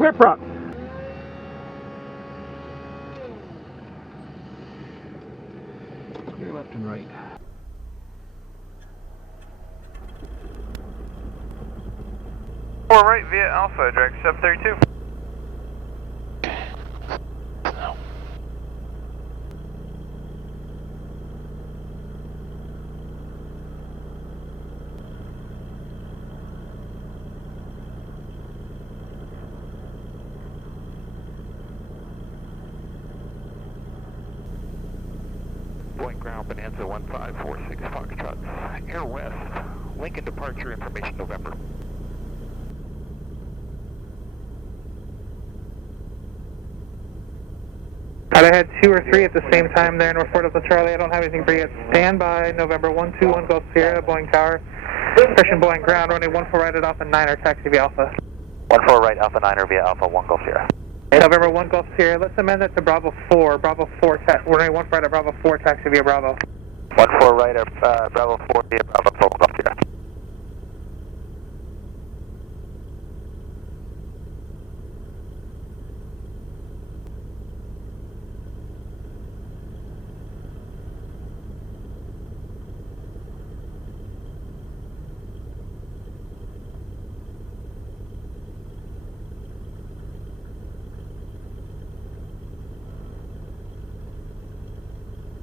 clear prop. Clear left and right. Four right via Alpha, direct sub 32. Boeing ground Bonanza 1546 Foxtrot. Air West, Lincoln departure information November. I had 2 or 3 at the same time there in Fort Delta Charlie. I don't have anything for you yet. Stand by, November 121 Golf Sierra, Boeing Tower. Christian Boeing ground, running 14 right at Alpha 9er, taxi via Alpha. 14 right, Alpha 9er via Alpha 1 Golf Sierra. November 1 Golf Sierra, let's amend that to Bravo 4. Bravo 4, we're running 14 right at Bravo 4, taxi via Bravo. 14 right at Bravo 4 via Bravo 4 Golf Sierra.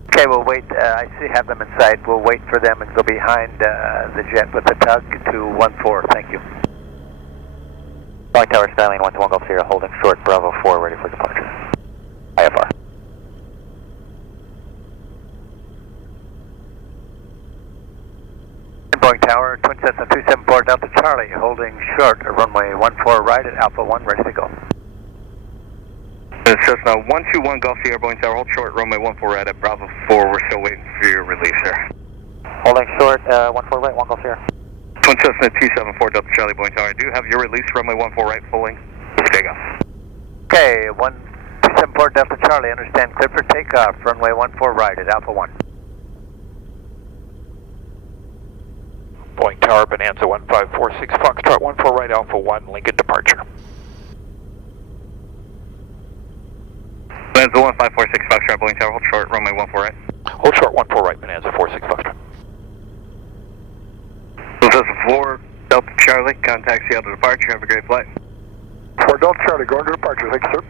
Okay, we'll wait. I see have them in sight. We'll wait for them and go behind the jet with the tug to 14. Thank you. Boeing Tower, Skyline 121 Golf Sierra, holding short, Bravo 4, ready for departure. IFR. Boeing Tower, Twin Cessna 274 Delta Charlie, holding short, runway 14 right at Alpha 1, ready to go. Cessna 121 Golf Sierra, Boeing Tower, hold short, runway 14 right at Bravo 4. We're still waiting for your release, sir. Holding short, 14 right, 1 Golf Sierra. Twin Cessna 274 Delta Charlie, Boeing Tower. I do have your release, runway 14 right, full length. Takeoff. Okay, 274 Delta Charlie, understand, clear for takeoff, runway 14 right at Alpha 1. Boeing Tower, Bonanza 1546 Foxtrot, 14 right, Alpha 1, Lincoln departure. Bonanza 1546 Foxtrot, Boeing Tower, hold short, runway 14 right. Hold short, 14 right, Bonanza 46 Foxtrot. This is 4 Delta Charlie, contact Seattle departure, have a great flight. 4 Delta Charlie, going to departure, thank you, sir.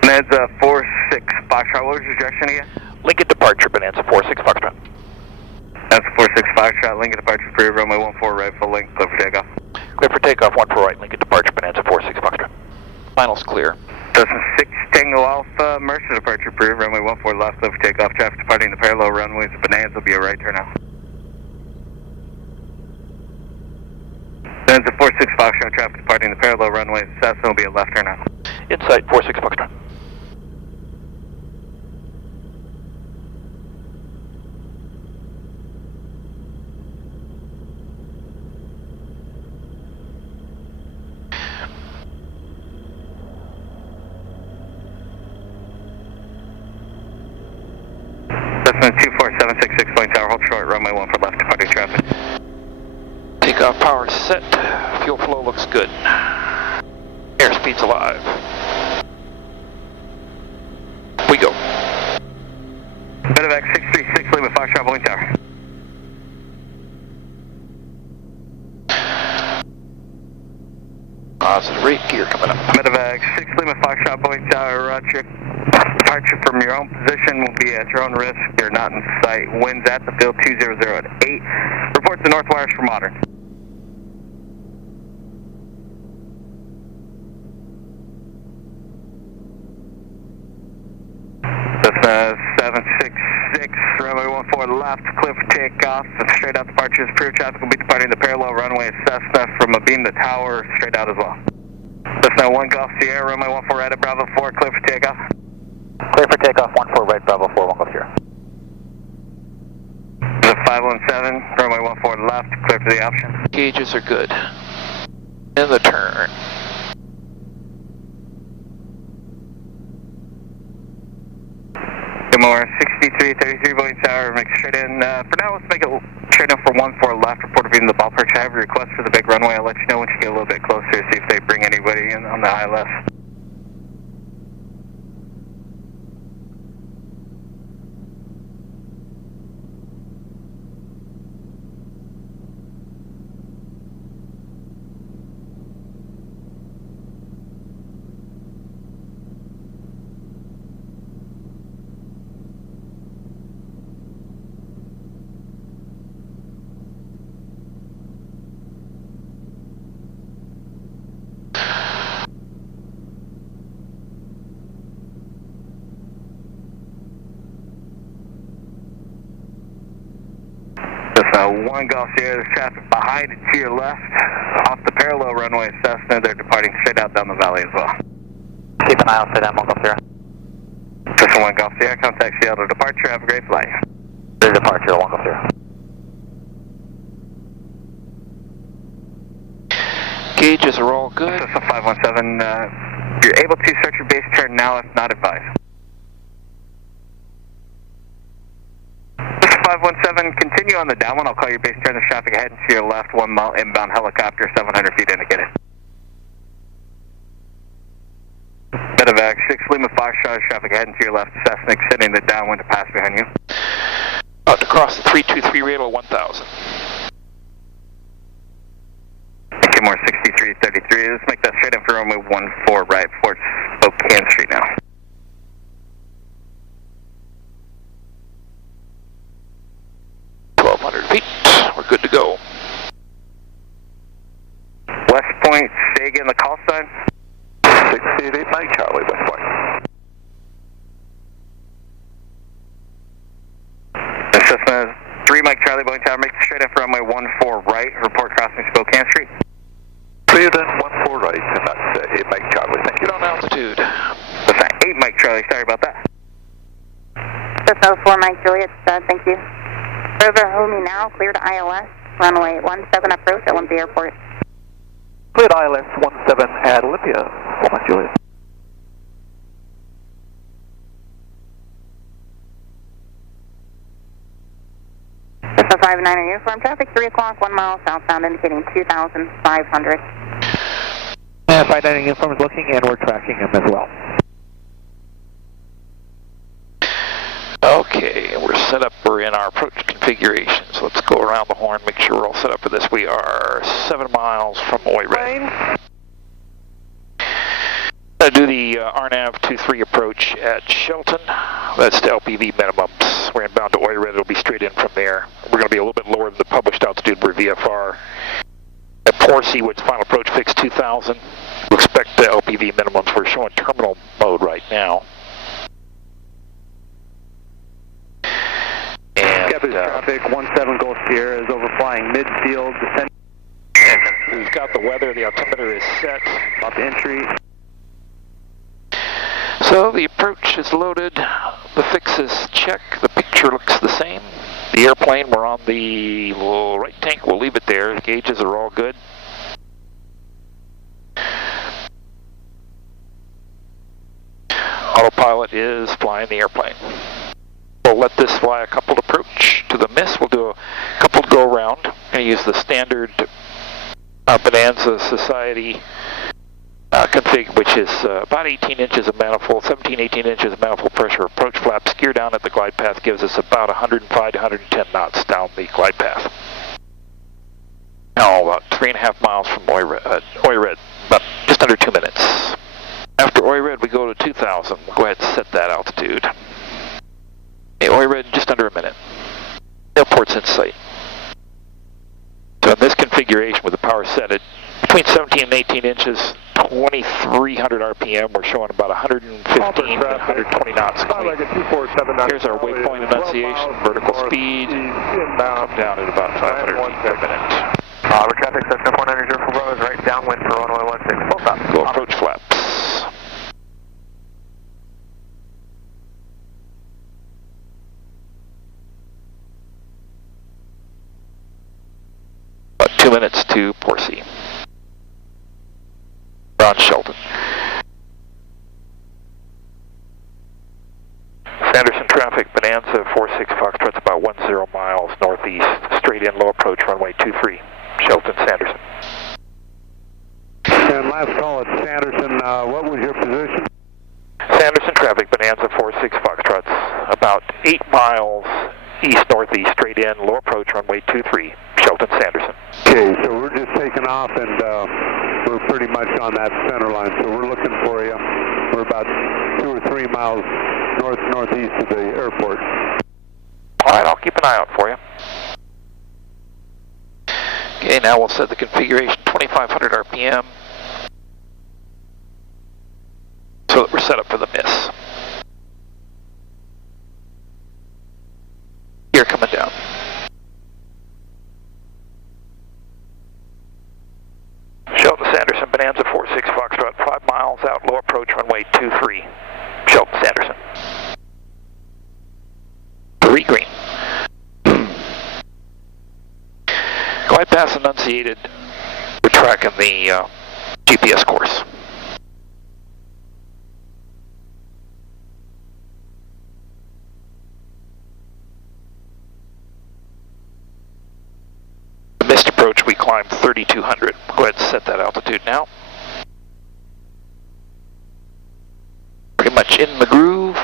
Bonanza 46 Foxtrot, what was your direction again? Lincoln departure, Bonanza 46 Foxtrot. That's 46 Foxtrot, Lincoln departure for your runway 14 right, full length, clear for takeoff. Clear for takeoff, 14 right, Lincoln departure, Bonanza 46 Foxtrot. Finals clear. Cessna 6 Tango Alpha, Mercer departure approved, runway 14 left, clear for takeoff, traffic departing the parallel runways of Bonanza will be a right turn out. Bonanza 46 Foxtrot, traffic departing the parallel runways, Cessna will be a left turn out. Insight 46 Foxtrot. Cessna 24766 Boeing Tower, hold short, runway 14 left, departing traffic. Takeoff power set. Fuel flow looks good. Airspeed's alive. We go. Medevac 636 Lima Foxtrot, Boeing Tower. Positive rate gear coming up. Medevac 6 Lima Foxtrot, Boeing Tower, roger. Departure from your own position will be at your own risk. You're not in sight. Winds at the field 200 at 8. Report to North Wires for Modern. Cessna 766, runway 14 left, clear for takeoff. Straight out departure is approved. Traffic will be departing the parallel runway of Cessna from Abeam to Tower, straight out as well. Cessna 1 Golf Sierra, runway 14 right at Bravo 4, clear for takeoff. Clear for takeoff, 14 right, Bravo 4, 1 Golf Sierra. 517, runway 14 left, clear for the option. Gauges are good. In the turn. Good morning, 6333 Boeing Tower, make straight in. For now, let's make it Straight up for 14 left, report of being the ballpark. I have a request for the big runway. I'll let you know once you get a little bit closer, see if they bring anybody in on the ILS. One Golf Sierra, there's traffic behind and to your left, off the parallel runway at Cessna. They're departing straight out down the valley as well. Keep an eye out for them, 1 Golf Sierra. Just 1 Golf Sierra, contact Seattle departure, have a great flight. There's departure, 1 Golf Sierra. Gauges are all good. Cessna 517, you're able to start your base turn now if not advised. 517, continue on the downwind. I'll call your base turn. There's traffic ahead and to your left, 1 mile inbound helicopter, 700 feet indicated. Medevac 6 Lima Foxtrot, traffic ahead and to your left, Cessna extending the downwind to pass behind you. About to cross the 323 radar 1000. More 6333. Let's make that straight in for runway 14 right, Fort Spokane Street now. Feet. We're good to go. West Point, stay again the call sign. 688 Mike Charlie, West Point. Cessna 3 Mike Charlie, Boeing Tower, make the straight in for runway 14 right, report crossing Spokane Street. Clear then 14 right, and that's 8 Mike Charlie, thank you. Get on altitude. Cessna 8 Mike Charlie, sorry about that. Cessna 4 Mike Juliet, thank you. Over homing now, cleared ILS, runway 17 approach at Olympia Airport. Cleared ILS 17 at Olympia, 4 Mike Juliet. Cessna 59 in uniform traffic, 3 o'clock, 1 mile southbound, indicating 2,500. 59 in uniform is looking, and we're tracking him as well. Okay, we're set up. We're in our approach configuration. So let's go around the horn, make sure we're all set up for this. We are 7 miles from OIRED. Do the RNAV 23 approach at Shelton. That's the LPV minimums. We're inbound to OIRED. It'll be straight in from there. We're going to be a little bit lower than the published altitude. We're VFR. At Porcy, which final approach fixed 2,000. We expect the LPV minimums. We're showing terminal mode right now. And traffic 17 Golf Sierra is overflying midfield, descent. We've got the weather, the altimeter is set. Off entry. So the approach is loaded, the fix is checked, the picture looks the same. The airplane, we're on the right tank, we'll leave it there. The gauges are all good. Autopilot is flying the airplane. We'll let this fly a coupled approach to the miss. We'll do a coupled go around. I'm going to use the standard Bonanza Society config, which is about 18 inches of manifold, 17, 18 inches of manifold pressure approach flaps. Gear down at the glide path gives us about 105 to 110 knots down the glide path. Now about 3.5 miles from OIRED, about just under 2 minutes. After OIRED, we go to 2,000. We'll go ahead and set that altitude. Okay, OIRED, just under a minute. Airport's in sight. So in this configuration with the power set at between 17 and 18 inches, 2,300 RPM, we're showing about 115 to 120 knots. Here's our waypoint enunciation, vertical speed, come down at about 500 feet per minute. We're traffic Cessna 490 for Bravo is right downwind for runway 16, full stop. Go approach flaps. About 2 minutes to Porcy. Ron Shelton. Sanderson traffic, Bonanza 46 Fox Foxtrot's about 10 miles northeast, straight in, low approach, runway 23, Shelton Sanderson. And last call at Sanderson, what was your position? Sanderson traffic, Bonanza 46 Foxtrot's about 8 miles east-northeast, straight in, low approach, runway 23, Shelton Sanderson. Okay, so we're just taking off and we're pretty much on that center line, so we're looking for you. We're about 2 or 3 miles northeast of the airport. All right, I'll keep an eye out for you. Okay, now we'll set the configuration 2500 RPM so that we're set up for the miss. Gear coming down. Shelton Sanderson, Bonanza 46 Foxtrot, 5 miles out, low approach, runway 23, Shelton Sanderson. 3 green. Glide path enunciated. We're tracking the GPS course. The missed approach, we climbed 3,200. Go ahead and set that altitude now. Pretty much in the groove.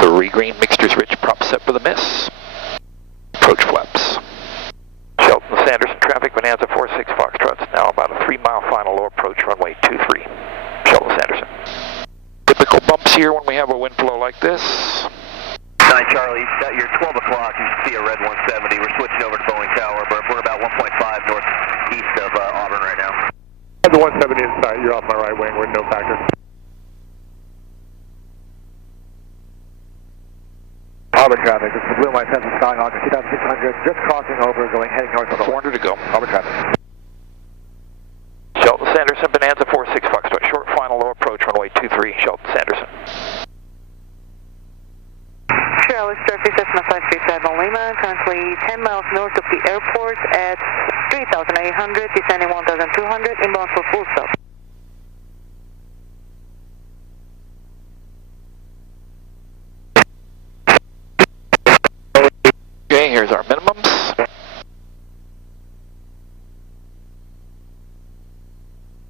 3 green, mixtures rich, prop set for the miss. Approach flaps. Shelton Sanderson traffic, Bonanza 46 Foxtrot's now about a 3-mile final low approach, runway 23, Shelton Sanderson. Typical bumps here when we have a wind flow like this. 9 Charlie, you're 12 o'clock, you see a red 170, we're switching over to Boeing Tower, but we're about 1.5 northeast of Auburn right now. The 170 in sight, you're off my right wing, we're no factor. Auburn traffic, this is Blue White Central Skyhawk 2600, just crossing over, heading north of 400 to go. Auburn traffic. Shelton Sanderson, Bonanza 46 Foxtrot, short final low approach, runway 23, Shelton Sanderson. Charlie, Turkey Cessna 537 Lima, currently 10 miles north of the airport at 3,800, descending 1,200, inbound for full stop. Okay, here's our minimums.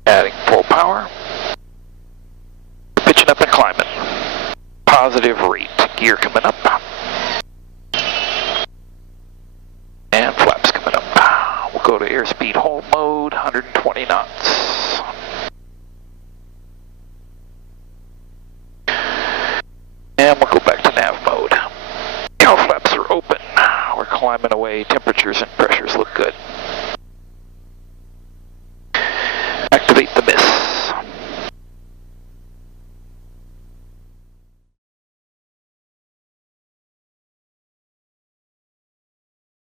Adding full power. Pitching up and climbing. Positive rate. Gear coming up. And flaps coming up. We'll go to airspeed hold mode, 120 knots. And we'll go back to nav mode. Cow flaps are open. We're climbing away. Temperatures and pressures look good. Activate the miss.